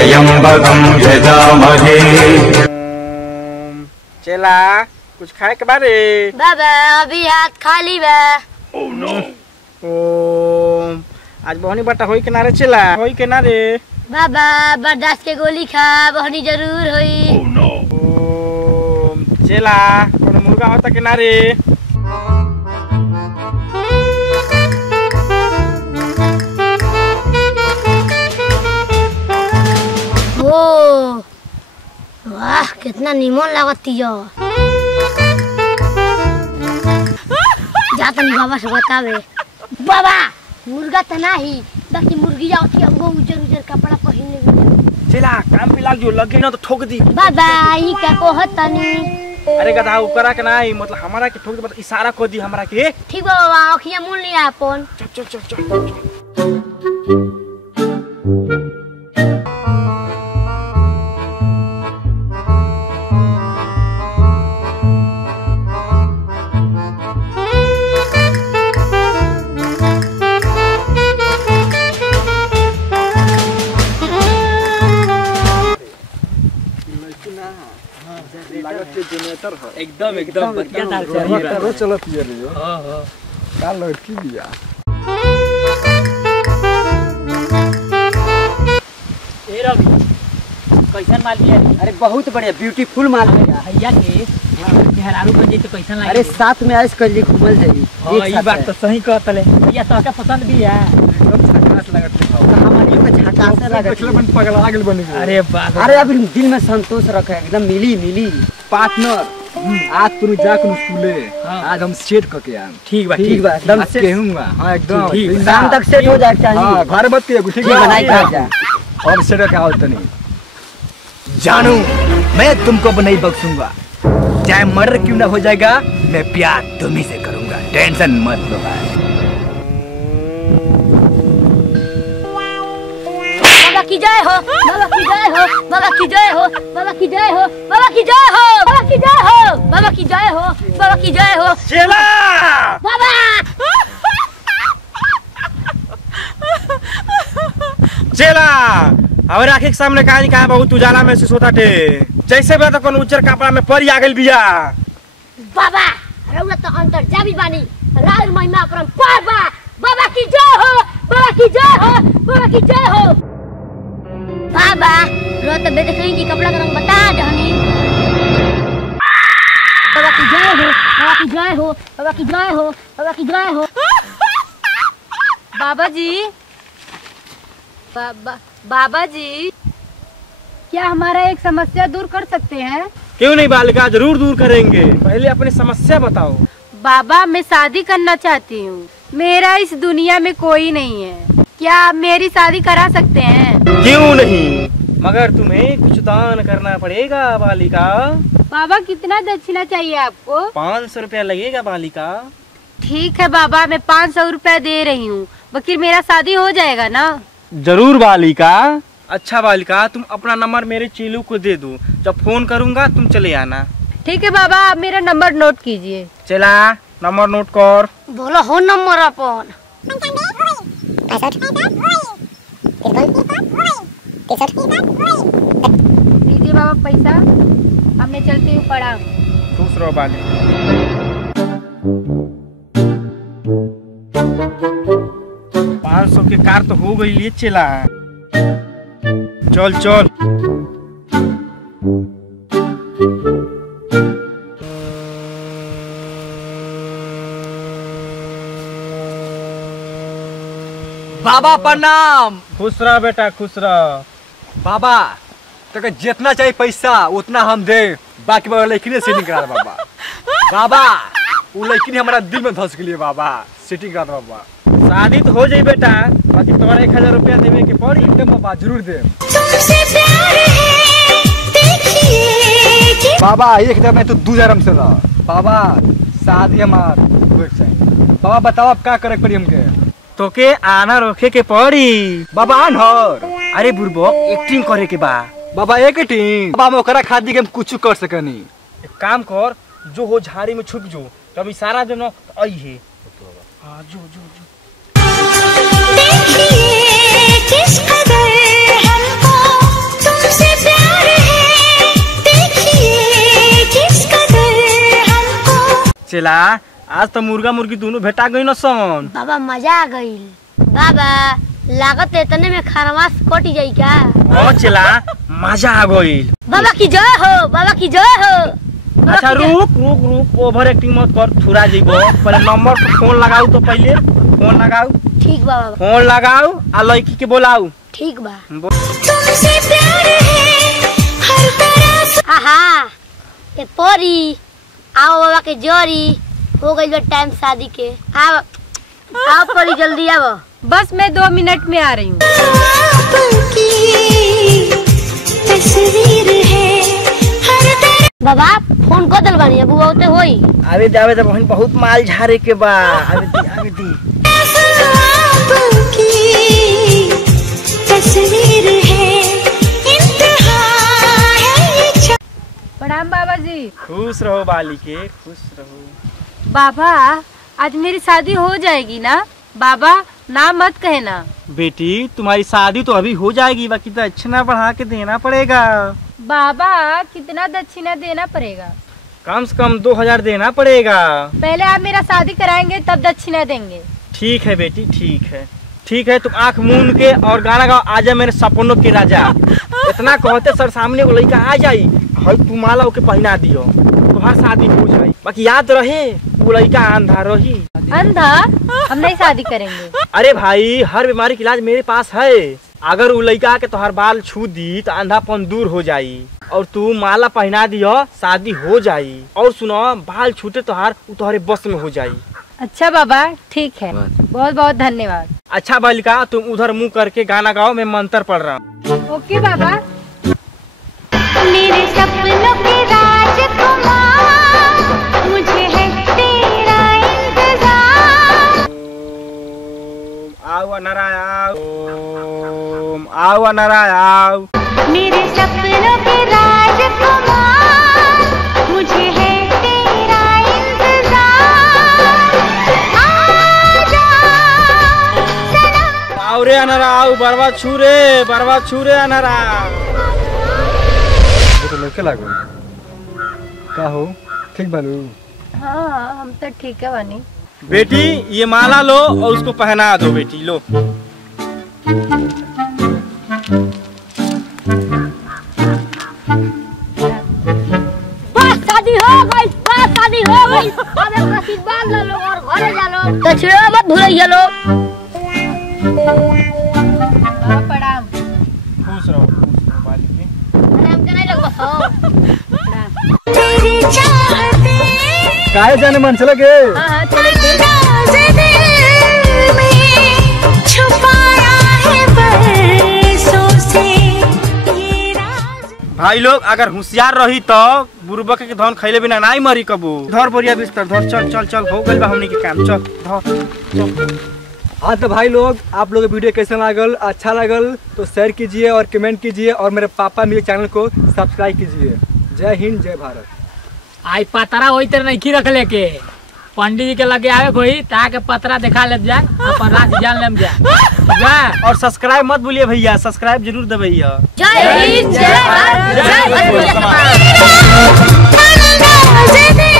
त्र्यंबकं यजामहे। चला कुछ खाए के बारे? बाबा अभी हाथ खाली बा। ओम आज बहनी बटा होई के नारे चला होई के नारे। बाबा बर्दाश्त के गोली खा बहनी जरूर होई। ओम चला कोनो मुर्गा होता के नारे। ओ वाह कितना निमन लागतियो। जाता नहीं बाबा से बतावे। बाबा मुर्गा तो नहीं बाकी मुर्गी जाती हमको उजर उजर कपड़ा पहन ले। चला काम पे लाग जो लगे ना तो ठोक दी। बाबा ई का कहत नहीं। अरे गधा ऊकरा के नहीं मतलब हमारा के ठोक दे मतलब इशारा कर दी हमरा के। ठीक बा बाबा अखियां मुन लिया अपन। चल चल चल चल। एकदम एकदम बढ़िया तार चल चलत ये रे। हां हां का लड़की बिया। ए रवि कैसन माल बिया? अरे बहुत बढ़िया ब्यूटीफुल माल है भैया के मेहरारू बन जाई तो कैसन लागी? अरे साथ में ऐश कर ली घूमल जाई। हां ई बात तो सही कहतले भैया तो का पसंद बिया एकदम झकास लगत है। हमारियों का झकास से लगत पिछले बन पगला गेल बन गए। अरे बात अरे अभी दिल में संतोष रखे एकदम मिली मिली पार्टनर आज तू जा के स्कूले आज हम सेट करके आए। ठीक बा ठीक बा एकदम आज कहूंगा। हां एकदम ठीक बा। शाम तक सेट हो जाए चाहिए। हां घर मत के ठीक है बनाई खा जा। और सेट का हाल तनी जानू मैं तुमको नहीं बख्शूंगा चाहे मर्डर क्यों ना हो जाएगा मैं प्यार तुम्ही से करूंगा टेंशन मत लो भाई। बाबा की जय हो बाबा की जय हो बाबा की जय हो बाबा की जय हो बाबा की जय हो बाबा की जय हो बाबा की जय हो बाबा की जय हो। चला बाबा चला हमारे आंखें के सामने कहानी कहा बहुत उजाला महसूस होता थे जैसे बता कौन उज्जर कपड़ा में परी आ गई बिया। बाबा रउआ तो अंतर जाबी बानी लाल महिमा परंपार बा। बाबा की जय हो बाबा की जय हो बाबा की जय हो। बाबा रो तो बेटे कहीं की कपड़ा का रंग बता दहनी। बाबा की जय हो बाबा की जय हो बाबा की जय हो बाबा की जय हो। बाबा जी बाबा जी क्या हमारा एक समस्या दूर कर सकते हैं? क्यों नहीं बालिका जरूर दूर करेंगे पहले अपनी समस्या बताओ। बाबा मैं शादी करना चाहती हूँ मेरा इस दुनिया में कोई नहीं है क्या आप मेरी शादी करा सकते हैं? क्यों नहीं मगर तुम्हें कुछ दान करना पड़ेगा बालिका। बाबा कितना दक्षिणा चाहिए आपको? 500 रुपया लगेगा बालिका। ठीक है बाबा मैं 500 रुपया दे रही हूँ वकील मेरा शादी हो जाएगा ना? जरूर बालिका। अच्छा बालिका तुम अपना नंबर मेरे चीलू को दे दो जब फोन करूंगा तुम चले आना। ठीक है बाबा आप मेरा नंबर नोट कीजिए। चला नंबर नोट कर। बोलो हो नंबर अपन। दीजिए बाबा पैसा अब मैं चलती हूँ पड़ा। खुश रहो बालिका। 500 के कार तो हो गई लिए चला चल चल। बाबा प्रणाम। खुश रह बेटा खुश रह। बाबा तो जितना चाहिए पैसा उतना हम दे बाकी लड़की सेटिंग करा बाबा। बाबा वो लड़की हमारा दिल में धस गई बाबा सेटिंग करा बाबा। शादी तो हो जाए बेटा बाकी तुम्हारा 1000 रुपया देवे के पड़ी। एकदम बाबा जरूर दे। बाबा एक दम मैं तो 2000 से रहा बाबा शादी हमार चाहिए। बाबा बताओ अब क्या करे पड़ी हमके? तो के आना रोके के पड़ी बाबा अनहर। अरे बुरबो एक्टिंग करे के बा बाबा एक्टिंग बाबा ओकरा खातिर हम कुछ कर सकनी। एक काम कर जो हो झाड़ी में छुप जो तब इशारा जो न आई है। हाँ जो जो जो देखिए किस कदर हमको चेला आज तो मुर्गा मुर्गी दोनों भेटा गई न सन। बाबा मजा आ गईल। बाबा लागत है इतने में खरवास कट जाई का। ओ चेला मजा आ गईल। बाबा की जय हो, बाबा की जय हो। अच्छा रुक ओवर एक्टिंग मत कर, थुरा जइबो। पहले नंबर पर फोन लगाऊ तो पहले फोन लगाऊ। ठीक बा बाबा। फोन लगाऊ आ लड़की के बोलाऊ। ठीक बा। तुमसे प्यार है हर तरह से। आहा ए पोरी आओ बाबा के जोरी हो गई टाइम शादी के। आओ पोरी जल्दी आओ। बस मैं 2 मिनट में आ रही हूँ। तस्वीर है हर तरह। बाबा फोन कर दल बानी अब होते होई। आवे जावे तो बहन बहुत माल झारे के बा। आवे दी तस्वीर है इंतहा है ये। प्रणाम बाबा जी। खुश रहो बालिके, खुश रहो। बाबा आज मेरी शादी हो जाएगी ना? बाबा ना मत कहना। बेटी तुम्हारी शादी तो अभी हो जाएगी, बाकी दक्षिणा बढ़ा के देना पड़ेगा। बाबा कितना दक्षिणा देना पड़ेगा? कम से कम 2000 देना पड़ेगा। पहले आप मेरा शादी कराएंगे तब दक्षिणा देंगे। ठीक है बेटी, ठीक है तुम आंख मूंद के और गाना गाओ आजा मेरे सपनों के राजा। इतना कहते सर सामने वो लड़का आ जाई हई तू माला ओके पहना दियो, तुम्हारी शादी हो जाई। बाकी याद रहे वो लड़का अंधा रही। अंधा? हम नहीं शादी करेंगे। अरे भाई हर बीमारी का इलाज मेरे पास है। अगर वो लड़का के तोहर बाल छू दी तो अंधापन दूर हो जाई और तू माला पहना दियो शादी हो जाई। और सुनो बाल छूटे तोहार तुम्हारे बस में हो जाई। अच्छा बाबा ठीक है, बहुत बहुत धन्यवाद। अच्छा बालिका तुम उधर मुंह करके गाना गाओ, मैं मंत्र पढ़ रहा हूँ। ओके बाबा। मेरे सपनों के राजकुमार मुझे है तेरा इंतजार। आओ नारायण आओ। मेरे सपनों के राजकुमार मुझे है तेरा इंतजार। आजा सनम। आओ रे अनरा आओ, बर्बाद छू रे अनरा। तो लोके लागो का हो ठीक बालू? हाँ हम तो ठीक है बनी। बेटी ये माला लो और उसको पहना दो। बेटी लो। बस शादी हो गई, बस शादी हो गई। अब एक आशीर्वाद ले लो और घरे जा लो। दक्षिणा मत भूलिए लो। हाँ प्रणाम। खुश रहो बालिके। अरे हमके नहीं लग बस। तेरी चाहते काहे जाने मन चला गे? हाँ चलेंगे। राज दिल में छुपाया है बरसों से ये राज। भाई लोग अगर होशियार रही तो बुरबक के धन खैले बिना नहीं मरी कबू। धर बोरिया बिस्तर धर, चल हो गइल बा हमनी के काम। चल धर। हाँ तो भाई लोग आप लोग वीडियो कैसा लागल? अच्छा लागल तो शेयर कीजिए और कमेंट कीजिए और मेरे पापा मेरे चैनल को सब्सक्राइब कीजिए। जय हिंद जय भारत। आई पतरा होई तर नहीं रख लेके पंडित जी के लगे आवे कोई ताके पतरा दिखा ले जा अपन राशि जान लेम जा। और सब्सक्राइब मत भूलिए भैया, सब्सक्राइब जरूर दे भैया। जय हिंद जय भारत जय भारत। राज दिल